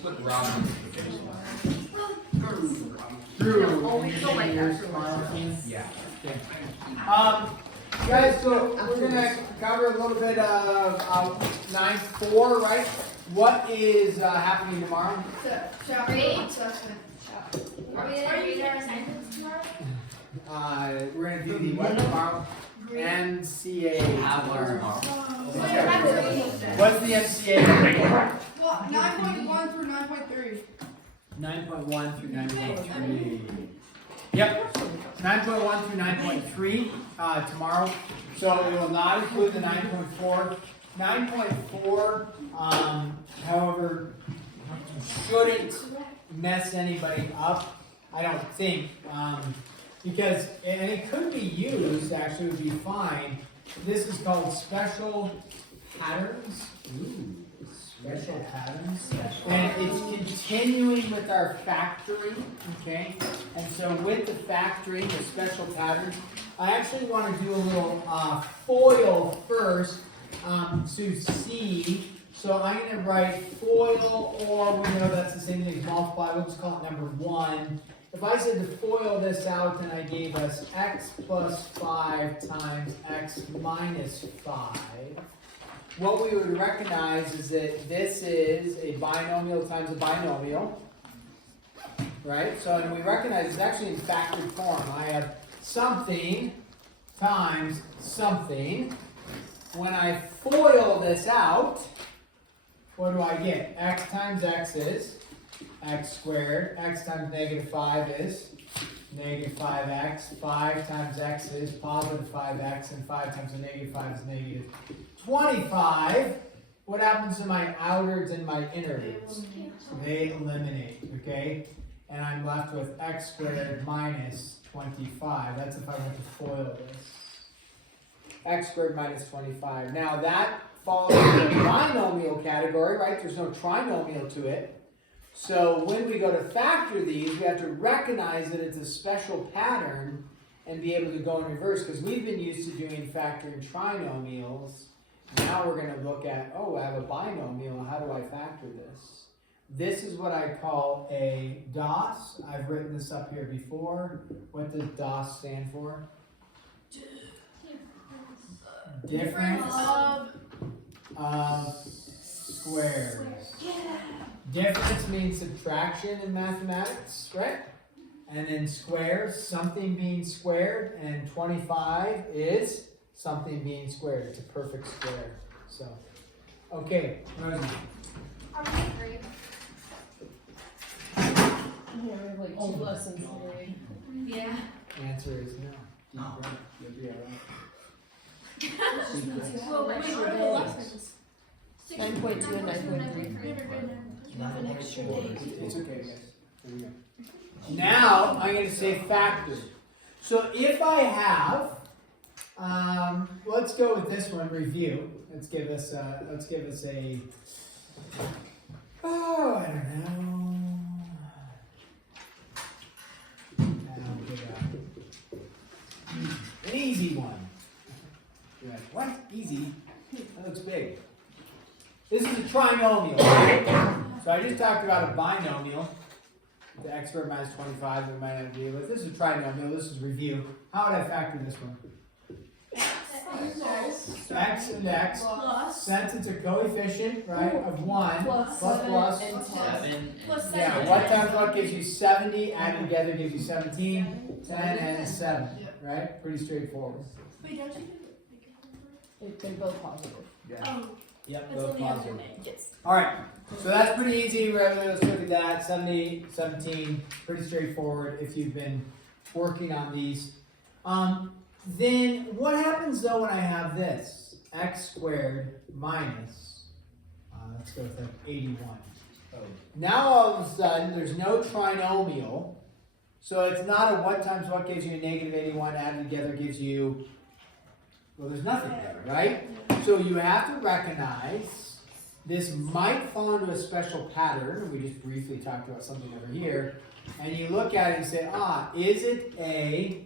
just put Robin. Drew. Always go like that. Yeah. Okay. Guys, so we're gonna cover a little bit of 9-4, right? What is happening tomorrow? We're gonna do the what tomorrow? NCA tomorrow. What's the NCA? Well, 9.1 through 9.3. 9.1 through 9.3. Yep, 9.1 through 9.3 tomorrow. So it will not include the 9.4. 9.4, however, shouldn't mess anybody up, I don't think, because, and it could be used, actually would be fine. This is called special patterns. Ooh, special patterns. And it's continuing with our factoring, okay? And so with the factoring, the special patterns, I actually want to do a little FOIL first to see. So I'm going to write FOIL, or we know that's the same thing as multiply. We'll just call it number 1. If I said to FOIL this out and I gave us x plus 5 times x minus 5, what we would recognize is that this is a binomial times a binomial, right? So and we recognize it's actually in factored form. I have something times something. When I FOIL this out, what do I get? X times x is x squared. X times negative 5 is negative 5x. 5 times x is positive 5x. And 5 times a negative 5 is negative 25. What happens to my outwards and my inwards? They eliminate, okay? And I'm left with x squared minus 25. That's if I want to FOIL this. X squared minus 25. Now that falls into the binomial category, right? There's no trinomial to it. So when we go to factor these, we have to recognize that it's a special pattern and be able to go in reverse, because we've been used to doing factoring trinomials. Now we're going to look at, oh, I have a binomial. How do I factor this? This is what I call a DOS. I've written this up here before. What does DOS stand for? Difference of squares. Difference means subtraction in mathematics, right? And then squares, something being squared, and 25 is something being squared. It's a perfect square. So, okay, Rosie. Are we free? Yeah, we have like 2 lessons today. Yeah. Answer is no. Deep breath. You'll be all right. Well, wait, what are the lessons? 9.2 and 9.3. You have an extra day. It's okay, guys. Here we go. Now I'm going to say factor. So if I have, let's go with this one. Review. Let's give us a. Oh, I don't know. An easy one. You're like, what? Easy? That looks big. This is a trinomial, right? So I just talked about a binomial. The x squared minus 25 that we might have to deal with. This is a trinomial. This is review. How would I factor this one? X and x. Since it's a coefficient, right, of 1 plus. And 7. Yeah, what times what gives you 70? Added together gives you 17. 10 and 7, right? Pretty straightforward. Wait, don't you they're both positive. Yeah. Yep, both positive. Yes. All right, so that's pretty easy. Let's look at that. 70, 17, pretty straightforward if you've been working on these. Then what happens though when I have this? X squared minus, let's go with 81. Oh. Now all of a sudden there's no trinomial. So it's not a what times what gives you a negative 81 added together gives you, well, there's nothing there, right? So you have to recognize this might fall into a special pattern. We just briefly talked about something over here. And you look at it and say, is it a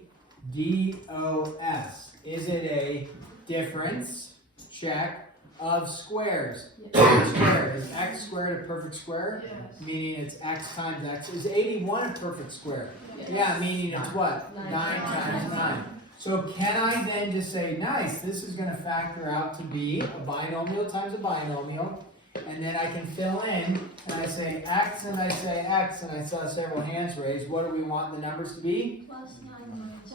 DOS? Is it a difference? Check. of squares. X squared, is x squared a perfect square? Yes. Meaning it's x times x. Is 81 a perfect square? Yeah, meaning it's what? 9 times 9. So can I then just say, nice, this is going to factor out to be a binomial times a binomial, and then I can fill in, and I say x, and I say x, and I saw several hands raised. What do we want the numbers to be?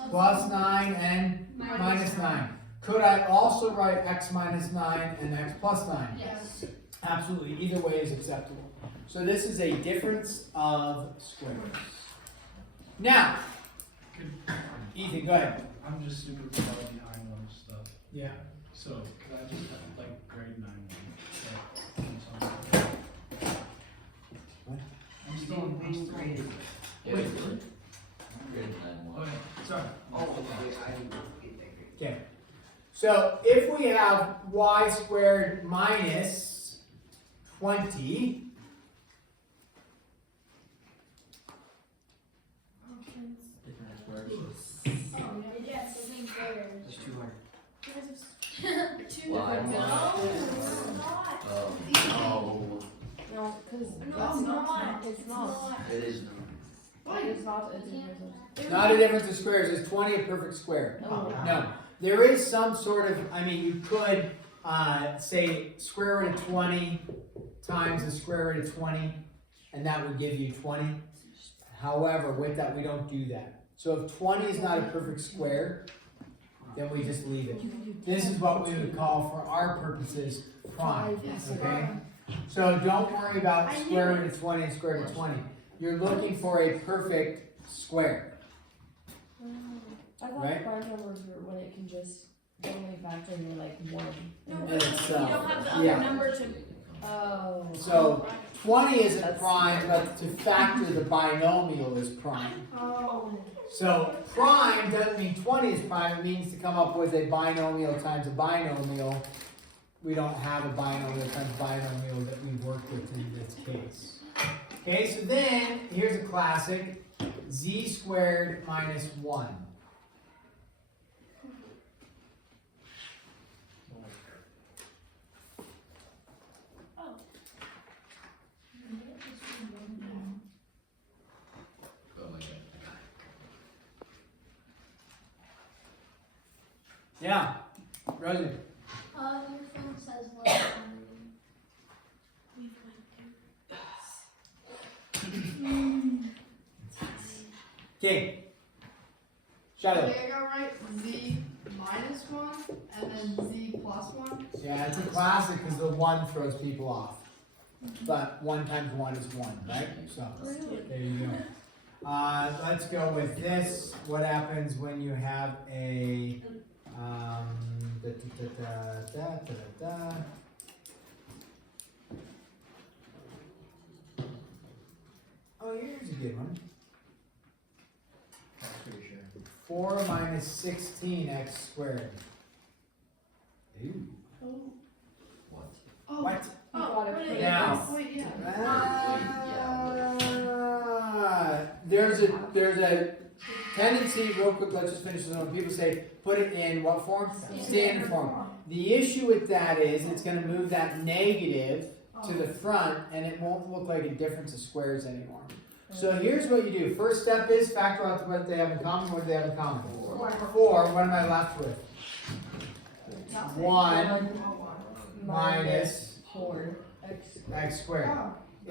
Plus 9 and minus 9. Could I also write x minus 9 and x plus 9? Yes. Absolutely, either way is acceptable. So this is a difference of squares. Now, Ethan, go ahead. I'm just super far behind on stuff. Yeah. So could I just have like grade 9 What? I'm still on page 3. Wait. Okay, sorry. Okay. So if we have y squared minus 20, Yes, the same squares. That's too hard. Two Why? different. No, it's not. Oh, No, because No, it's not. It's not. it is. It's not a difference. not a difference of squares. Is 20 a perfect square? No. No. There is some sort of, I mean, you could say square root of 20 times the square root of 20, and that would give you 20. However, with that, we don't do that. So if 20 is not a perfect square, then we just leave it. This is what we would call, for our purposes, prime. Okay? So don't worry about square root of 20 and square root of 20. You're looking for a perfect square. I thought Right? prime numbers were when it can just only factor in like 1. No, It's, you don't have the other yeah. number to. Oh. So 20 isn't That's- prime, but to factor the binomial is prime. Oh. So prime doesn't mean 20 is prime, it means to come up with a binomial times a binomial. We don't have a binomial times binomial that we work with in this case. Okay, so then here's a classic, z squared minus 1. Oh my god. Yeah, Rosie. Your phone says less Okay. Shiloh. Okay, I gotta write z minus 1 and then z plus 1. Yeah, it's a classic because the 1 throws people off. But 1 times 1 is 1, right? So, there you go. Let's go with this. What happens when you have a da, da, da, da, da, da. Oh, here's a good one. 4 minus 16x squared. Ooh. What? Oh, What? Oh, You gotta wait, put it Now. wait, yeah. There's a tendency, real quick, let's just finish this one. People say, put it in what form? Standard form. The issue with that is it's going to move that negative to the front and it won't look like a difference of squares anymore. So here's what you do. First step is factor out what they have in common. What do they have in common? 4. What am I left with? 1 minus 4 x squared.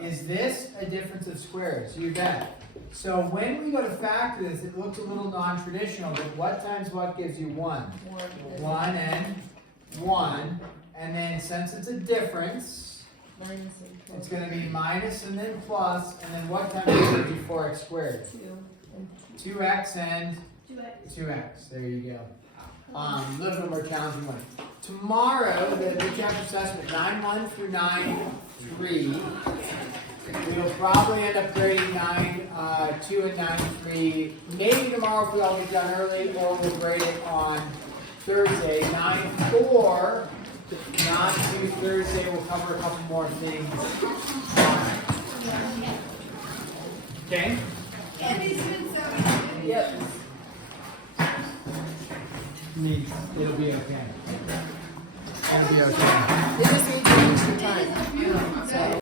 Is this a difference of squares? You bet. So when we go to factor this, it looks a little non-traditional, but what times what gives you 1? 1 and 1. And then since it's a difference, it's going to be minus and then plus, and then what times gives you 4x squared? 2x and 2x. There you go. A little bit more challenging one. Tomorrow, the chapter assessment 9.1 through 9.3. We'll probably end up grading 9.2 and 9.3. Maybe tomorrow if we all get done early, or we'll grade it on Thursday. 9.4, not to Thursday. We'll cover a couple more things. Okay. Andy's been 7. Yep. It'll be okay. It's gonna be okay. Is this